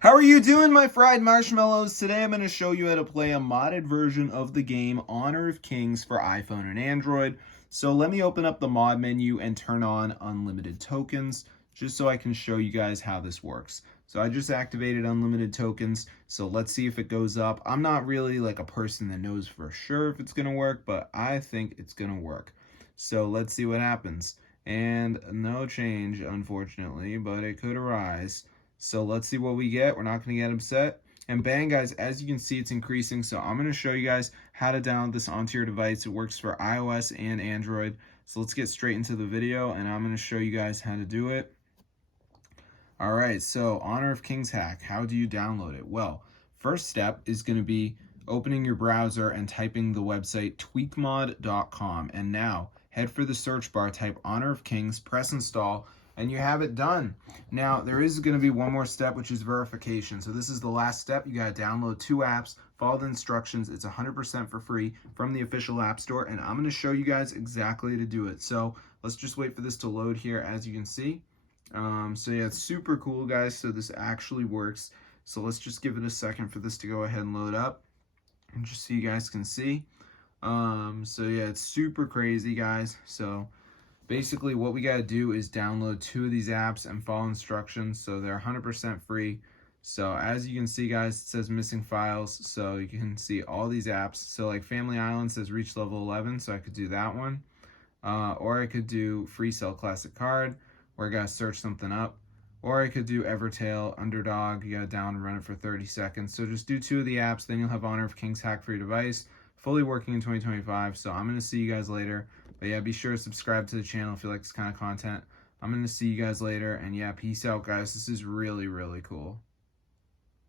How are you doing, my fried marshmallows? Today I'm going to show you how to play a modded version of the game Honor of Kings for iPhone and Android. So let me open up the mod menu and turn on unlimited tokens just so I can show you guys how this works. So I just activated unlimited tokens, so let's see if it goes up. I'm not really like a person that knows for sure if it's going to work, but I think it's going to work. So let's see what happens. And no change, unfortunately, but it could arise. So let's see what we get. We're not going to get upset. And bang, guys, as you can see, it's increasing. So I'm going to show you guys how to download this onto your device. It works for iOS and Android. So let's get straight into the video, and I'm going to show you guys how to do it. All right, so Honor of Kings hack, how do you download it? Well, first step is going to be opening your browser and typing the website tweakmod.com. And now head for the search bar, type Honor of Kings, press install, and you have it done. Now, there is going to be one more step, which is verification. So this is the last step. You got to download 2 apps, follow the instructions. It's 100% for free from the official App Store, and I'm going to show you guys exactly how to do it. So let's just wait for this to load here, as you can see. So yeah, it's super cool, guys. So this actually works. So let's just give it a second for this to go ahead and load up, and just so you guys can see. So yeah, it's super crazy, guys. So basically what we got to do is download 2 of these apps and follow instructions. So they're 100% free. So as you can see, guys, it says missing files. So you can see all these apps. So like Family Island says reach level 11. So I could do that one. Or I could do Free Cell Classic Card, where I gotta search something up. Or I could do Evertail, Underdog. You gotta down and run it for 30 seconds. So just do 2 of the apps, then you'll have Honor of Kings hack for your device, fully working in 2025. So I'm gonna see you guys later. But yeah, be sure to subscribe to the channel if you like this kind of content. I'm gonna see you guys later, and yeah, peace out, guys. This is really, really cool.